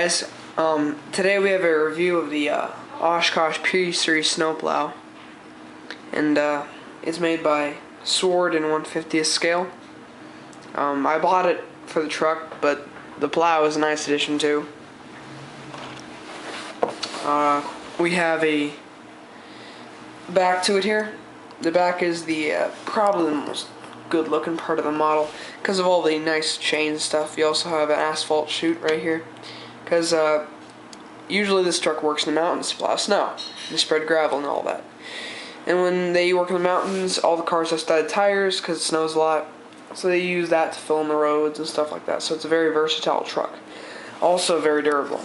guys, today we have a review of the Oshkosh P Series snowplow, and it's made by Sword in 1/50th scale. I bought it for the truck, but the plow is a nice addition too. We have a back to it here. The back is the probably the most good looking part of the model because of all the nice chain stuff. You also have an asphalt chute right here because usually this truck works in the mountains to plow snow and spread gravel and all that. And when they work in the mountains, all the cars have studded tires because it snows a lot, so they use that to fill in the roads and stuff like that. So it's a very versatile truck, also very durable.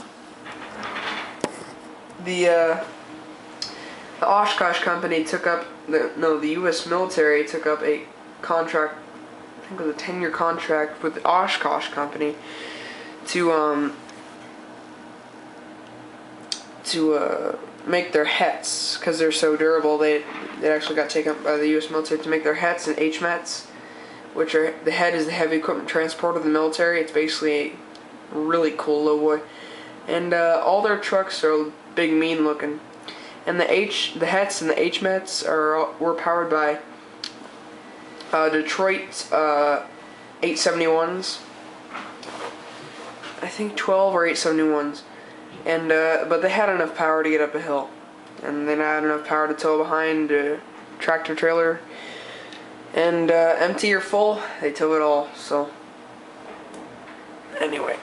The Oshkosh company took up the U.S. military took up a contract, I think it was a 10-year contract with the Oshkosh company to make their hets because they're so durable. They actually got taken up by the U.S. military to make their hets and HMETs, which are the head is the heavy equipment transport of the military. It's basically a really cool lowboy, and all their trucks are big, mean looking. And the hets and the HMETs were powered by Detroit 871s. I think 12 or 871s. And but they had enough power to get up a hill, and they had enough power to tow behind a tractor trailer. And empty or full, they tow it all. So anyway,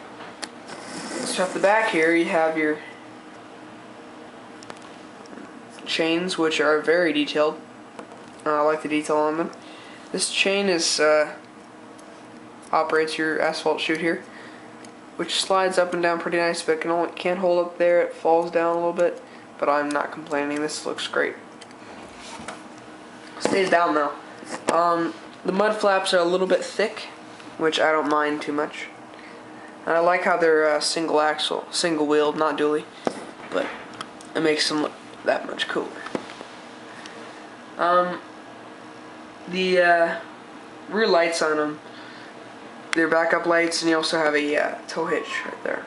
so at the back here you have your chains, which are very detailed. I like the detail on them. This chain operates your asphalt chute here, which slides up and down pretty nice, but can't hold up there. It falls down a little bit, but I'm not complaining. This looks great. Stays down though. The mud flaps are a little bit thick, which I don't mind too much. And I like how they're single axle, single wheeled, not dually, but it makes them look that much cooler. The rear lights on them, they're backup lights, and you also have a tow hitch right there.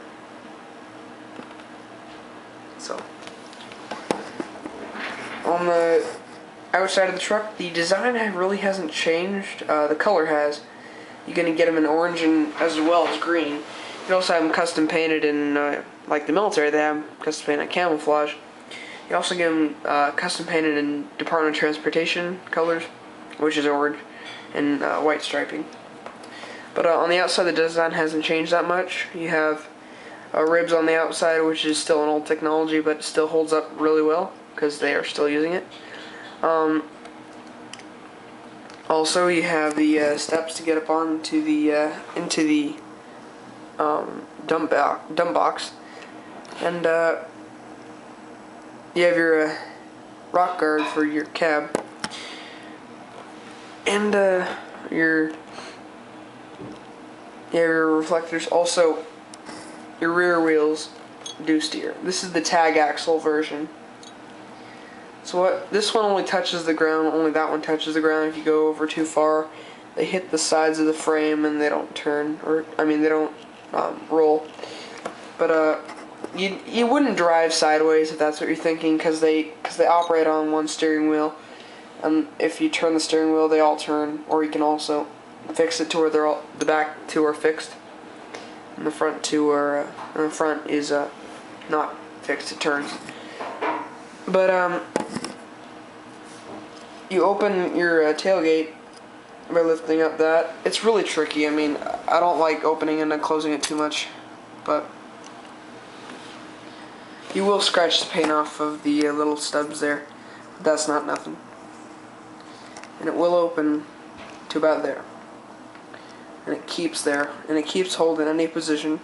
So on the outside of the truck, the design really hasn't changed. The color has. You're gonna get them in orange and as well as green. You can also have them custom painted in like the military. They have custom painted camouflage. You also get them custom painted in Department of Transportation colors, which is orange, and white striping. But on the outside, the design hasn't changed that much. You have ribs on the outside, which is still an old technology, but still holds up really well because they are still using it. Also, you have the steps to get up onto the into the dump box, and you have your rock guard for your cab, and your reflectors. Also, your rear wheels do steer. This is the tag axle version. So this one only touches the ground. Only that one touches the ground. If you go over too far, they hit the sides of the frame and they don't turn, or they don't roll. But you wouldn't drive sideways if that's what you're thinking, because they operate on one steering wheel, and if you turn the steering wheel, they all turn. Or you can also fix it to where the back two are fixed, and the front two are and the front is not fixed. It turns. But you open your tailgate by lifting up that. It's really tricky. I mean, I don't like opening and then closing it too much, but you will scratch the paint off of the little stubs there. But that's not nothing. And it will open to about there. And it keeps there. And it keeps holding any position.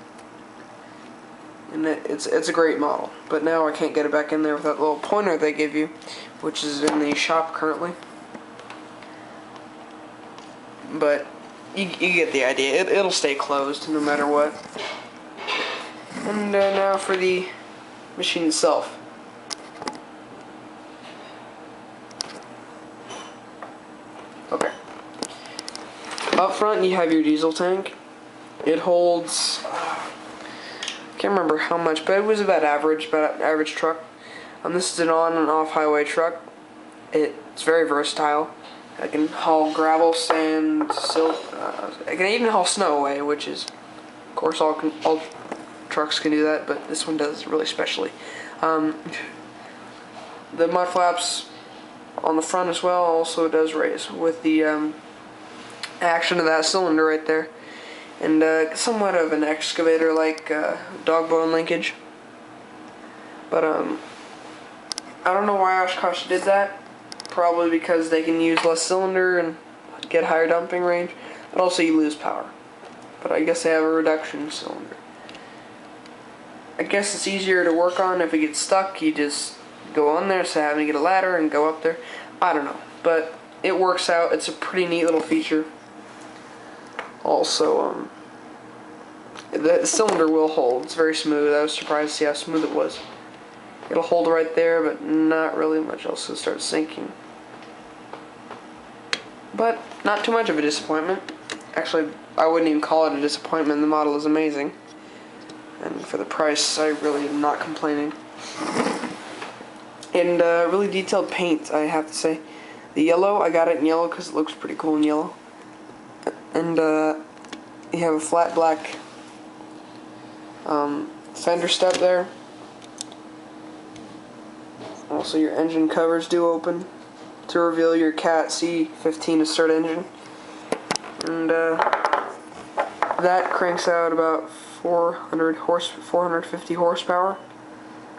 And it's a great model. But now I can't get it back in there with that little pointer they give you, which is in the shop currently. But you get the idea. It'll stay closed no matter what. And now for the machine itself. Okay. Up front you have your diesel tank. It holds Can't remember how much, but it was about average truck. This is an on and off highway truck. It's very versatile. I can haul gravel, sand, silt. I can even haul snow away, which is, of course, all trucks can do that, but this one does really specially. The mud flaps on the front as well also does raise with the action of that cylinder right there, and somewhat of an excavator-like dog bone linkage. But I don't know why Oshkosh did that. Probably because they can use less cylinder and get higher dumping range, but also you lose power. But I guess they have a reduction cylinder. I guess it's easier to work on. If it gets stuck, you just go on there, so having to get a ladder and go up there. I don't know, but it works out. It's a pretty neat little feature. Also, the cylinder will hold. It's very smooth. I was surprised to see how smooth it was. It'll hold right there, but not really much else. It'll start sinking. But not too much of a disappointment. Actually, I wouldn't even call it a disappointment. The model is amazing. And for the price, I really am not complaining. And really detailed paint, I have to say. The yellow, I got it in yellow because it looks pretty cool in yellow. And you have a flat black fender step there. Also, your engine covers do open to reveal your Cat C15 to start engine. And that cranks out about 450 horsepower.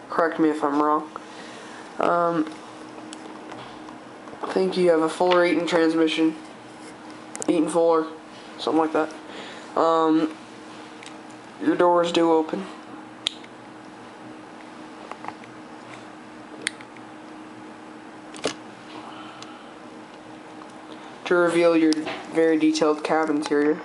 Correct me if I'm wrong. I think you have a Fuller Eaton transmission. Eaton Fuller, something like that. Your doors do open. To reveal your very detailed cab interior.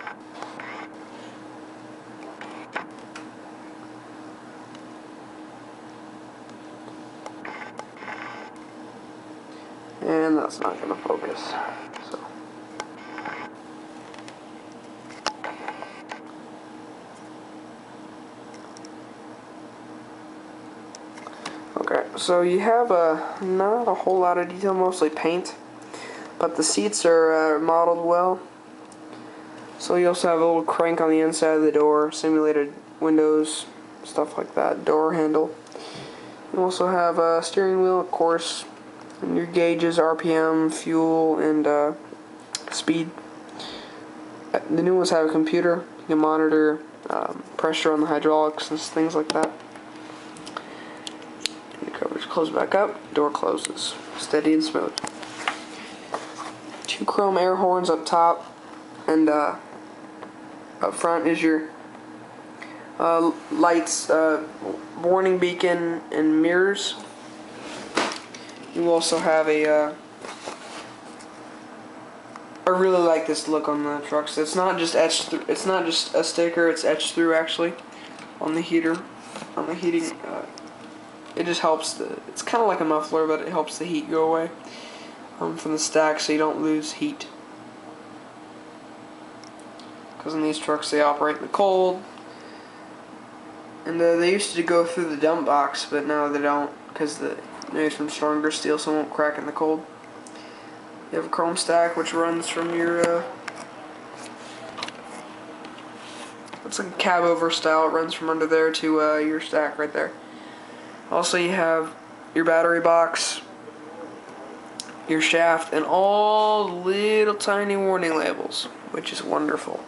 And that's not going to focus. So. Okay, so you have not a whole lot of detail, mostly paint. But the seats are modeled well. So you also have a little crank on the inside of the door, simulated windows, stuff like that, door handle. You also have a steering wheel, of course, and your gauges, RPM, fuel, and speed. The new ones have a computer. You can monitor pressure on the hydraulics and things like that. The covers close back up, door closes, steady and smooth. 2 chrome air horns up top, and up front is your lights, warning beacon, and mirrors. You also have I really like this look on the trucks. It's not just etched through. It's not just a sticker. It's etched through actually on the heater, on the heating. It just helps it's kind of like a muffler, but it helps the heat go away from the stack, so you don't lose heat. Because in these trucks they operate in the cold, and they used to go through the dump box, but now they don't, because they're made from stronger steel, so it won't crack in the cold. You have a chrome stack which runs from your it's like a cab over style. It runs from under there to your stack right there. Also, you have your battery box, your shaft, and all little tiny warning labels, which is wonderful.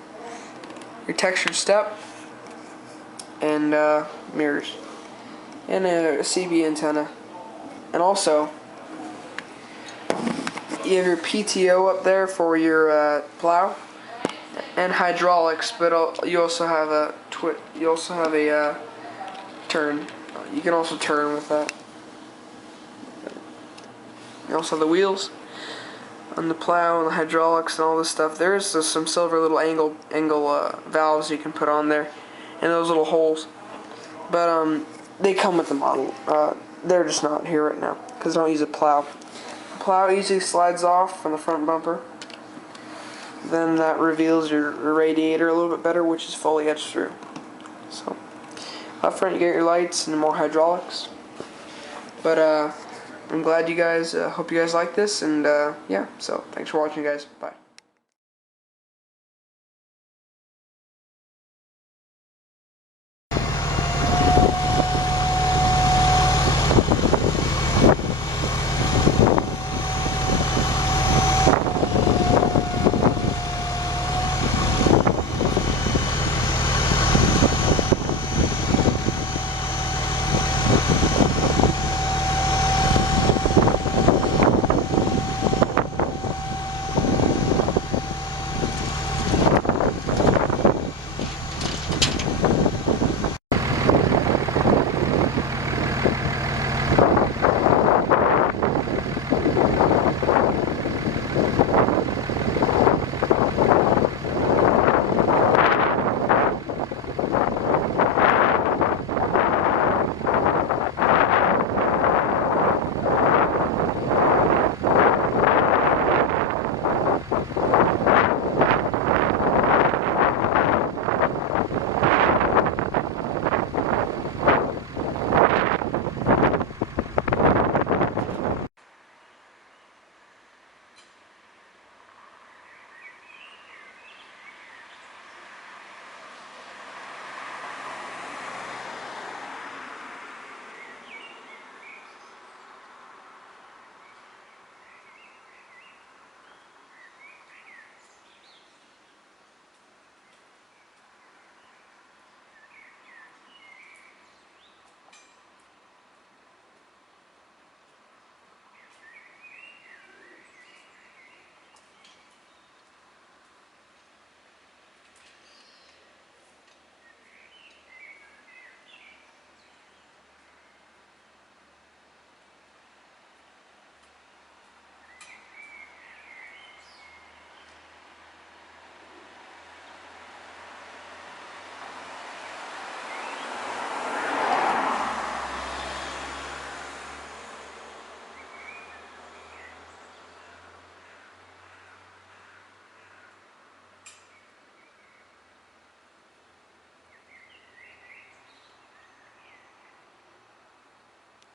Your textured step, and mirrors, and a CB antenna. And also, you have your PTO up there for your plow, and hydraulics. But you also have a turn. You can also turn with that. You also have the wheels on the plow and the hydraulics and all this stuff. There's some silver little angle valves you can put on there, and those little holes. But they come with the model. They're just not here right now because I don't use a plow. The plow easily slides off from the front bumper. Then that reveals your radiator a little bit better, which is fully etched through. So Up front you get your lights and more hydraulics. But I'm glad you guys, hope you guys like this, and yeah, so thanks for watching, guys. Bye.